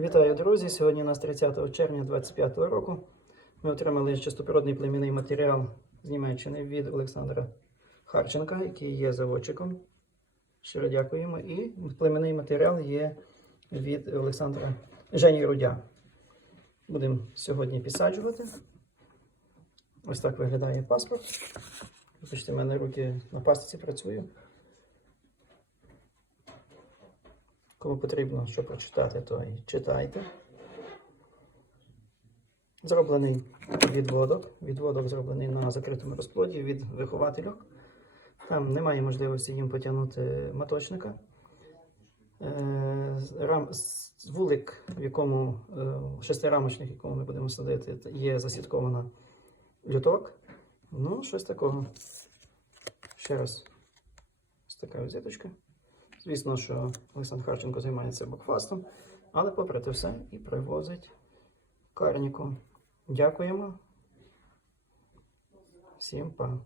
Вітаю, друзі! Сьогодні у нас 30 червня 2025 року. Ми отримали чистопородний племінний матеріал з Німеччини від Олександра Харченка, який є заводчиком. Щиро дякуємо. І племінний матеріал є від Олександра Жені Рудя. Будемо сьогодні підсаджувати. Ось так виглядає паспорт. Бачите, в мене руки на пастиці працюю. Кому потрібно що прочитати, то і читайте. Зроблений відводок. Відводок зроблений на закритому розплоді від вихователів. Там немає можливості їм потягнути маточника. Е, Рам, вулик, в якому е, шестирамочник, в якому ми будемо садити, є засіткована люток. Ну, щось такого. Ще раз. Ось така візиточка. Звісно, що Олександр Харченко займається бакфастом, але попри те все і привозить карніку. Дякуємо. Всім па.